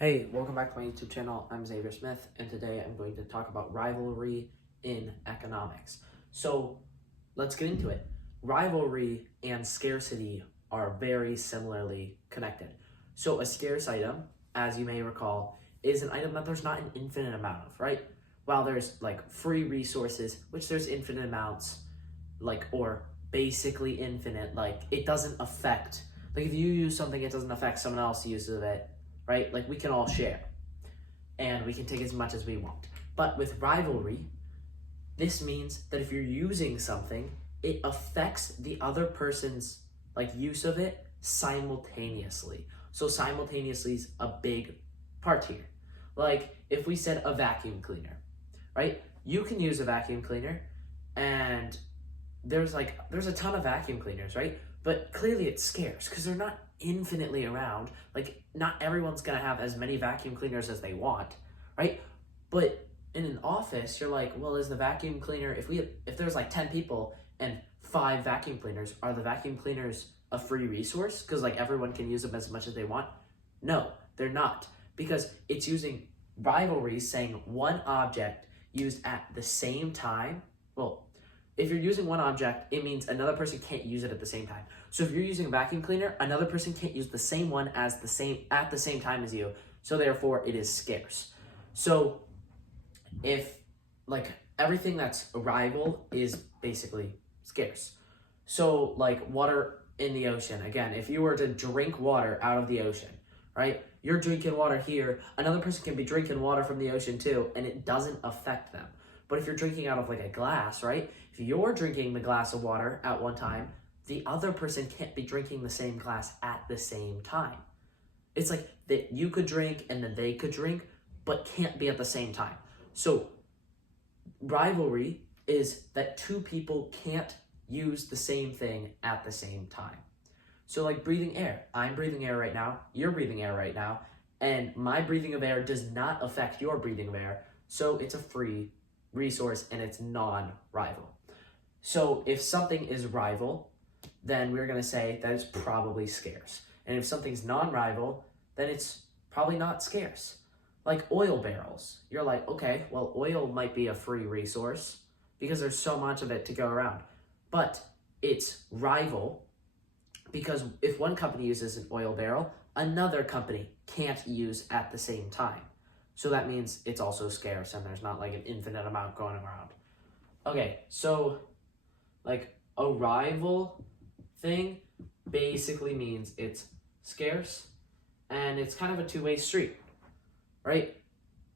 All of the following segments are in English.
Hey, welcome back to my YouTube channel. I'm Xavier Smith, and today I'm going to talk about rivalry in economics. So let's get into it. Rivalry and scarcity are very similarly connected. So a scarce item, as you may recall, is an item that there's not an infinite amount of, right? While there's like free resources, which there's infinite amounts, or basically infinite, it doesn't affect, if you use something, it doesn't affect someone else's use of it, right? Like we can all share and we can take as much as we want. But with rivalry, this means that if you're using something, it affects the other person's use of it simultaneously. So simultaneously is a big part here. Like if we said a vacuum cleaner, right? You can use a vacuum cleaner and there's a ton of vacuum cleaners, right? But clearly it's scarce because they're not infinitely around. Like not everyone's gonna have as many vacuum cleaners as they want, right? But in an office, you're like, well, is the vacuum cleaner, if there's like 10 people and 5 vacuum cleaners, are the vacuum cleaners a free resource? Because like everyone can use them as much as they want? No, they're not. Because it's using rivalry, saying one object used at the same time. Well, if you're using one object, it means another person can't use it at the same time. So if you're using a vacuum cleaner, another person can't use the same one at the same time as you. So therefore, it is scarce. So if everything that's a rival is basically scarce. So like water in the ocean, again, if you were to drink water out of the ocean, right? You're drinking water here, another person can be drinking water from the ocean too, and it doesn't affect them. But if you're drinking out of like a glass, right? If you're drinking the glass of water at one time, the other person can't be drinking the same glass at the same time. It's like that you could drink and then they could drink, but can't be at the same time. So rivalry is that two people can't use the same thing at the same time. So like breathing air, I'm breathing air right now, you're breathing air right now, and my breathing of air does not affect your breathing of air, so it's a free resource and it's non-rival. So if something is rival, then we're going to say that it's probably scarce. And if something's non-rival, then it's probably not scarce. Like oil barrels, you're like, okay, well, oil might be a free resource because there's so much of it to go around, but it's rival because if one company uses an oil barrel, another company can't use at the same time. So that means it's also scarce and there's not like an infinite amount going around. Okay, so like a rival thing basically means it's scarce and it's kind of a two-way street, right?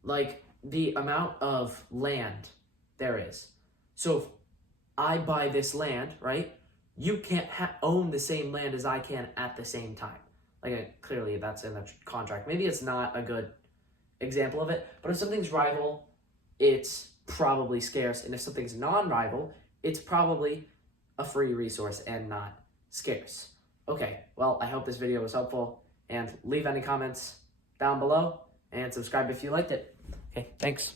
Like the amount of land there is. So if I buy this land, right? You can't own the same land as I can at the same time. Clearly that's in the contract. Maybe it's not a good example of it, but if something's rival, it's probably scarce. And if something's non-rival, it's probably a free resource and not scarce. Okay, well, I hope this video was helpful and leave any comments down below and subscribe if you liked it. Okay, thanks.